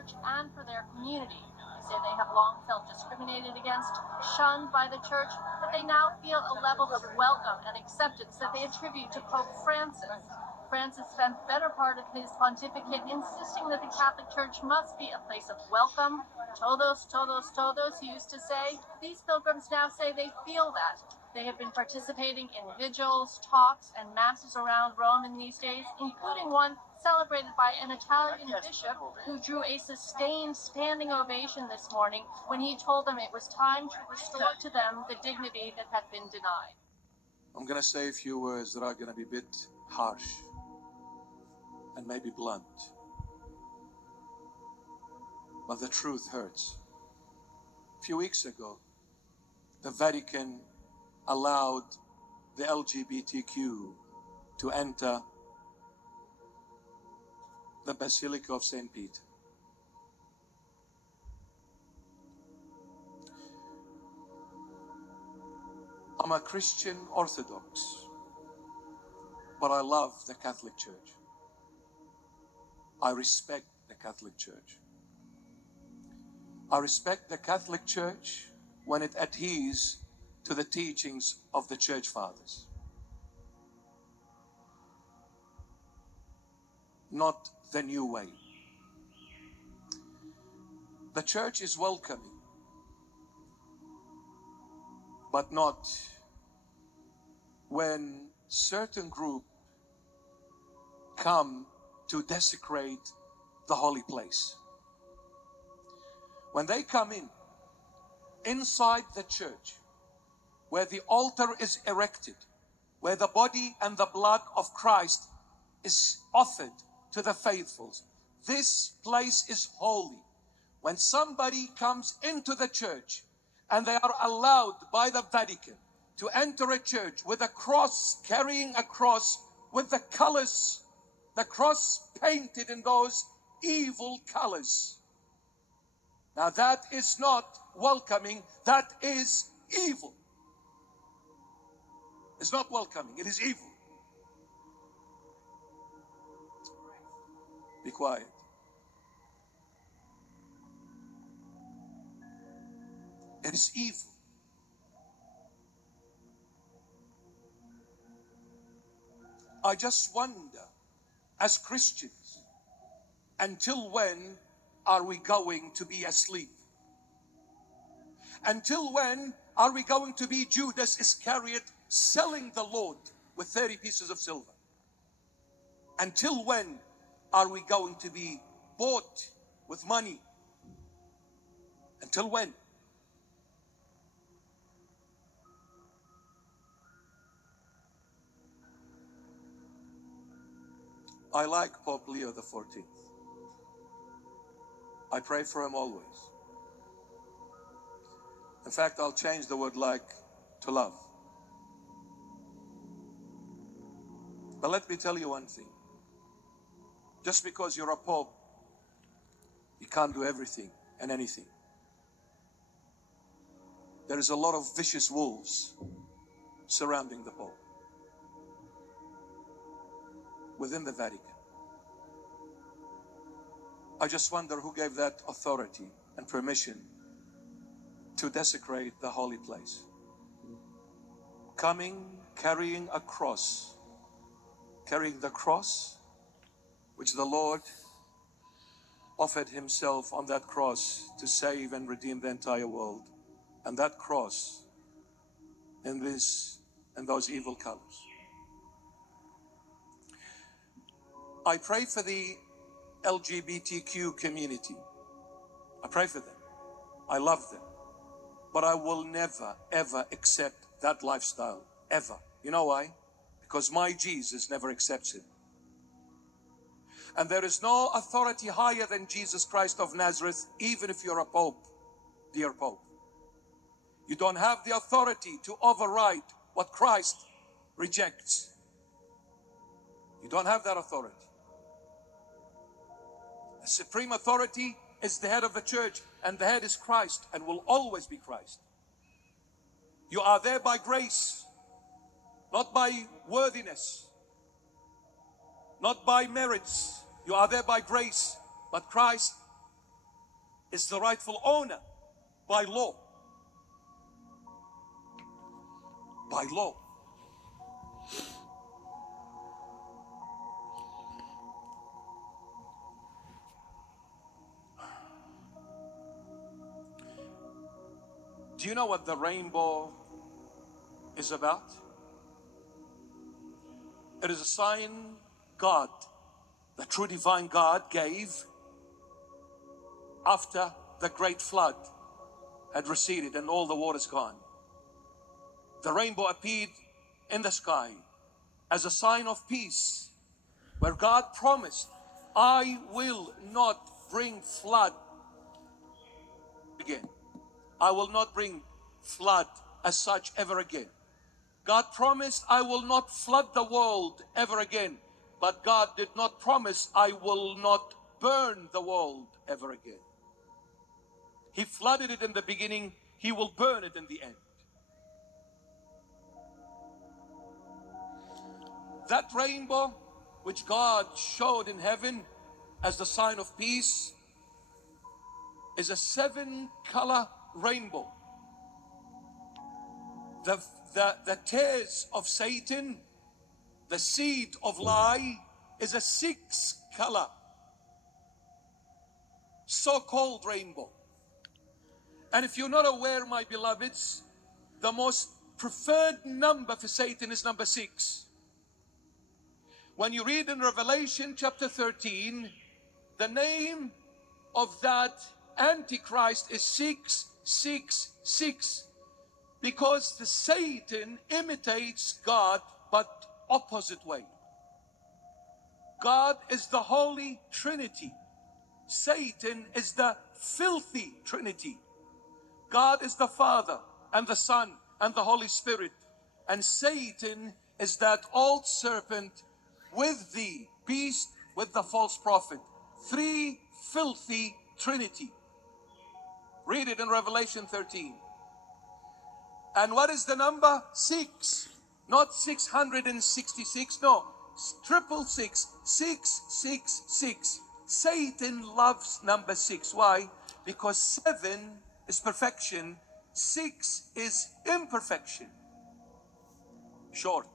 church and for their community. They say they have long felt discriminated against, shunned by the church, but they now feel a level of welcome and acceptance that they attribute to Pope Francis. Francis spent the better part of his pontificate insisting that the Catholic Church must be a place of welcome. Todos, todos, todos, he used to say. These pilgrims now say they feel that. They have been participating in vigils, talks, and masses around Rome in these days, including one celebrated by an Italian bishop who drew a sustained standing ovation this morning when he told them it was time to restore to them the dignity that had been denied. I'm going to say a few words that are going to be a bit harsh and maybe blunt, but the truth hurts. A few weeks ago, the Vatican allowed the LGBTQ to enter the Basilica of St. Peter. I'm a Christian Orthodox, but I love the Catholic Church. I respect the Catholic Church. I respect the Catholic Church when it adheres to the teachings of the Church Fathers, not the new way. The Church is welcoming, but not when certain groups come to desecrate the holy place. When they come inside the church, where the altar is erected, where the body and the blood of Christ is offered to the faithful, this place is holy. When somebody comes into the church and they are allowed by the Vatican to enter a church with a cross, carrying a cross with the colors, the cross painted in those evil colors. Now that is not welcoming, that is evil. It's not welcoming, it is evil. Be quiet. It is evil. I just wonder, as Christians, until when are we going to be asleep? Until when are we going to be Judas Iscariot selling the Lord with 30 pieces of silver? Until when are we going to be bought with money? Until when? I like Pope Leo XIV. I pray for him always. In fact, I'll change the word like to love. But let me tell you one thing. Just because you're a pope, you can't do everything and anything. There is a lot of vicious wolves surrounding the pope within the Vatican. I just wonder who gave that authority and permission to desecrate the holy place. Coming, carrying a cross, carrying the cross which the Lord offered himself on that cross to save and redeem the entire world. And that cross in those evil colors. I pray for the LGBTQ community. I pray for them. I love them. But I will never, ever accept that lifestyle. Ever. You know why? Because my Jesus never accepts it. And there is no authority higher than Jesus Christ of Nazareth, even if you're a pope, dear pope. You don't have the authority to override what Christ rejects. You don't have that authority. The supreme authority is the head of the church, and the head is Christ, and will always be Christ. You are there by grace, not by worthiness, not by merits. You are there by grace, but Christ is the rightful owner by law. By law. Do you know what the rainbow is about? It is a sign God, the true divine God, gave after the great flood had receded and all the water's gone. The rainbow appeared in the sky as a sign of peace, where God promised, I will not bring flood again. I will not bring flood as such ever again. God promised, I will not flood the world ever again. But God did not promise, I will not burn the world ever again. He flooded it in the beginning, He will burn it in the end. That rainbow, which God showed in heaven as the sign of peace, is a 7-color rainbow. The tares of Satan, the seed of lie, is a 6-color so-called rainbow. And if you're not aware, my beloveds, the most preferred number for Satan is number 6. When you read in Revelation chapter 13, the name of that Antichrist is 666, because the Satan imitates God, but opposite way. God is the Holy Trinity. Satan is the filthy Trinity. God is the Father and the Son and the Holy Spirit. And Satan is that old serpent with the beast, with the false prophet. 3 filthy Trinity. Read it in Revelation 13. And what is the number? 6. Not 666, no. 666. 666. Satan loves number 6. Why? Because 7 is perfection. 6 is imperfection. Short.